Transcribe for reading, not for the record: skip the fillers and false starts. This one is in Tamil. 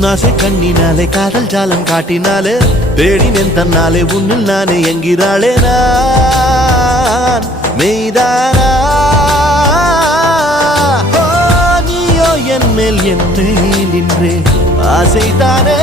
உன்னாசை கண்ணினாலே காதல் ஜாலம் காட்டினாலே தேடினேன் தன்னாலே உன்னில் நானே என்கிறாளே நான் மெய்தானா நீயோ என் மேல் என்றே நின்றே ஆசைதானே